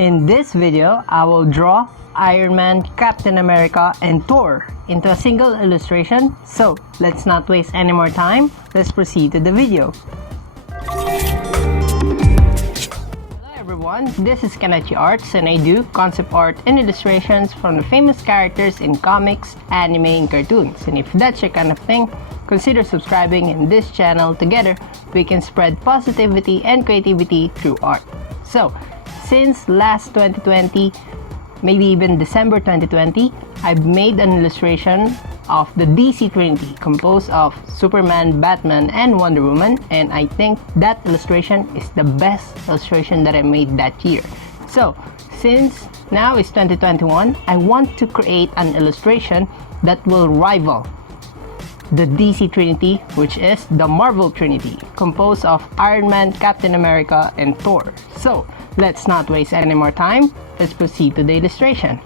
In this video, I will draw Iron Man, Captain America, and Thor into a single illustration. So let's not waste any more time. Let's proceed to the video. Hello everyone, this is Kanachi Arts and I do concept art and illustrations from the famous characters in comics, anime, and cartoons. And if that's your kind of thing, consider subscribing in this channel. Together, we can spread positivity and creativity through art. So, since last 2020, maybe even December 2020, I've made an illustration of the DC Trinity composed of Superman, Batman, and Wonder Woman, and I think that illustration is the best illustration that I made that year. So, since now is 2021, I want to create an illustration that will rival the DC Trinity, which is the Marvel Trinity, composed of Iron Man, Captain America, and Thor. So, let's not waste any more time. Let's proceed to the illustration.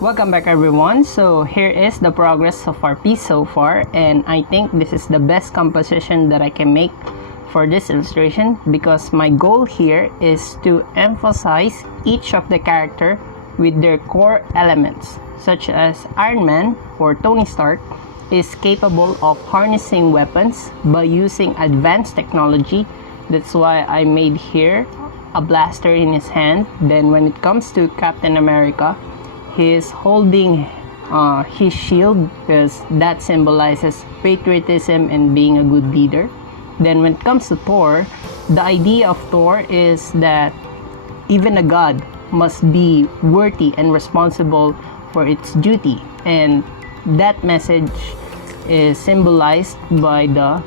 Welcome back everyone. So here is the progress of our piece so far, and I think this is the best composition that I can make for this illustration because my goal here is to emphasize each of the character with their core elements, such as Iron Man or Tony Stark is capable of harnessing weapons by using advanced technology. That's why I made here a blaster in his hand. Then when it comes to Captain America, he's holding his shield because that symbolizes patriotism and being a good leader. Then when it comes to Thor, the idea of Thor is that even a god must be worthy and responsible for its duty, and that message is symbolized by the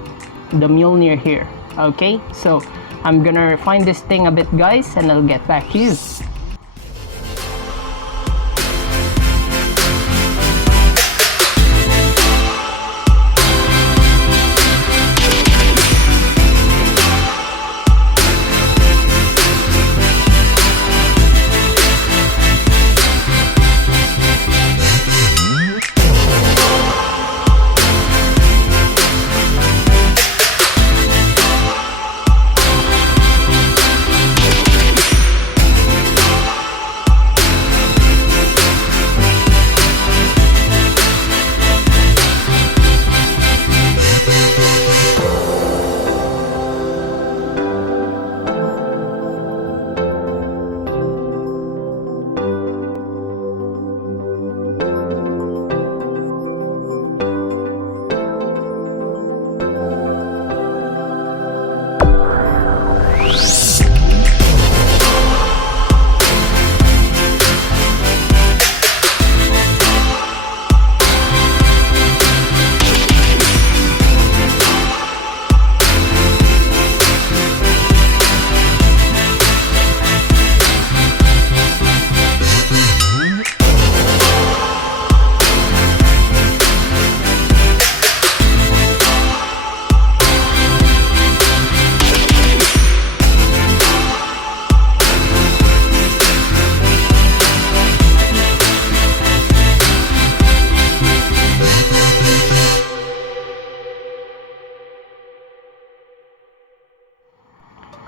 Mjolnir here. Okay, so I'm gonna refine this thing a bit guys and I'll get back to you.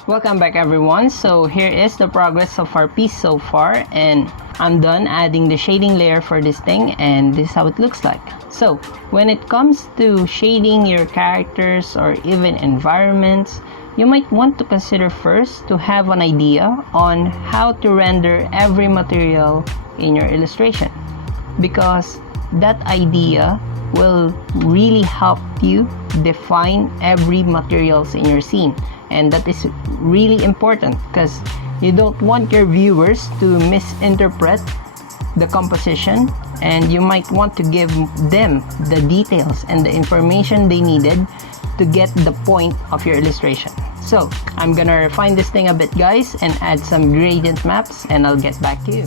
Welcome back everyone. So here is the progress of our piece so far, and I'm done adding the shading layer for this thing, and this is how it looks like. So when it comes to shading your characters or even environments, you might want to consider first to have an idea on how to render every material in your illustration, because that idea will really help you define every materials in your scene. And that is really important because you don't want your viewers to misinterpret the composition, and you might want to give them the details and the information they needed to get the point of your illustration. So I'm gonna refine this thing a bit, guys, and add some gradient maps, and I'll get back to you.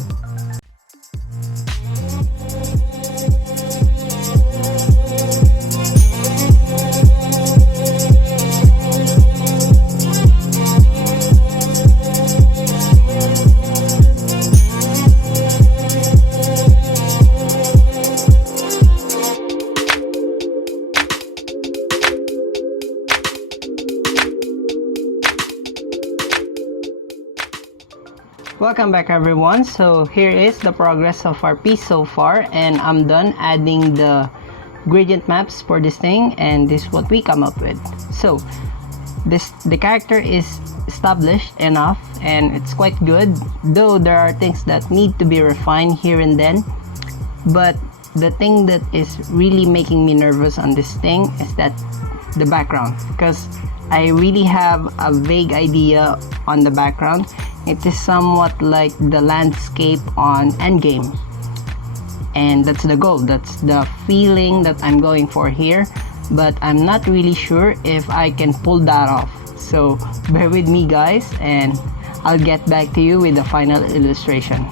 Welcome back everyone. So here is the progress of our piece so far, and I'm done adding the gradient maps for this thing, and this is what we come up with. So the character is established enough and it's quite good, though there are things that need to be refined here and then. But the thing that is really making me nervous on this thing is that the background, because I really have a vague idea on the background. It is somewhat like the landscape on Endgame, and that's the goal, that's the feeling that I'm going for here, but I'm not really sure if I can pull that off. So bear with me guys, and I'll get back to you with the final illustration.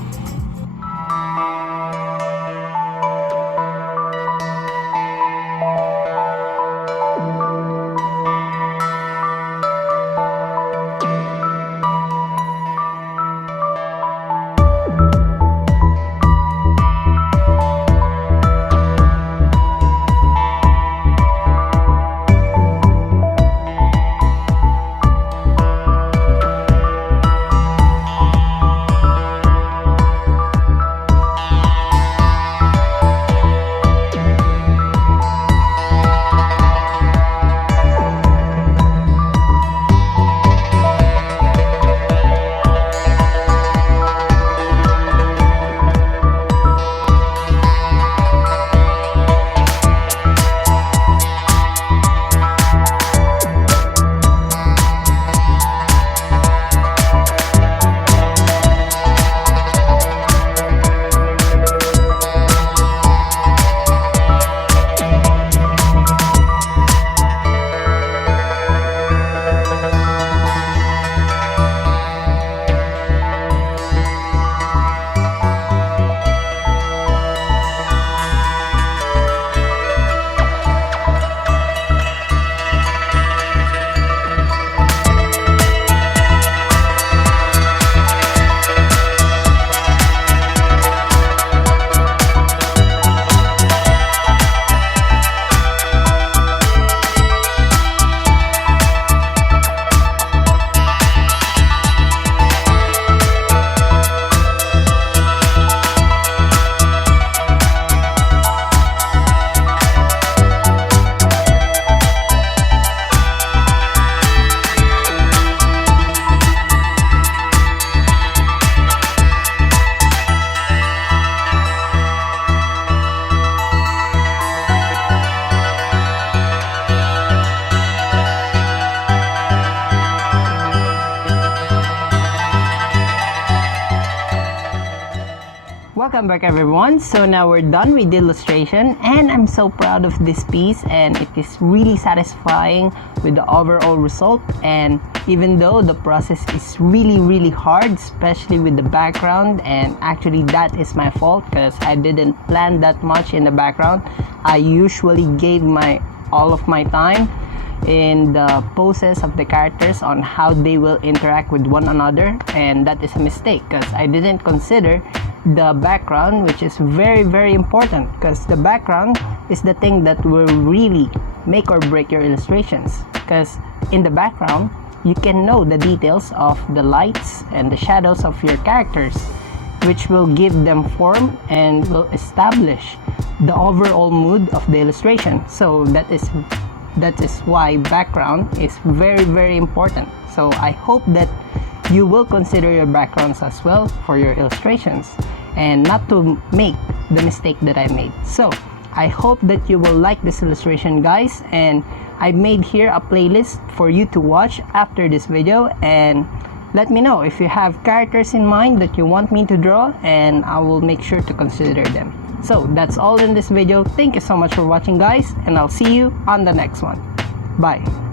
Welcome back everyone. So now we're done with the illustration, and I'm so proud of this piece, and it is really satisfying with the overall result. And even though the process is really hard, especially with the background, and actually that is my fault because I didn't plan that much in the background. I usually gave all of my time in the poses of the characters on how they will interact with one another, and that is a mistake because I didn't consider the background, which is very important, because the background is the thing that will really make or break your illustrations. Because in the background you can know the details of the lights and the shadows of your characters, which will give them form and will establish the overall mood of the illustration. So that is why background is very important. So I hope that you will consider your backgrounds as well for your illustrations and not to make the mistake that I made. So I hope that you will like this illustration, guys, and I made here a playlist for you to watch after this video, and let me know if you have characters in mind that you want me to draw, and I will make sure to consider them. So that's all in this video. Thank you so much for watching, guys, and I'll see you on the next one. Bye.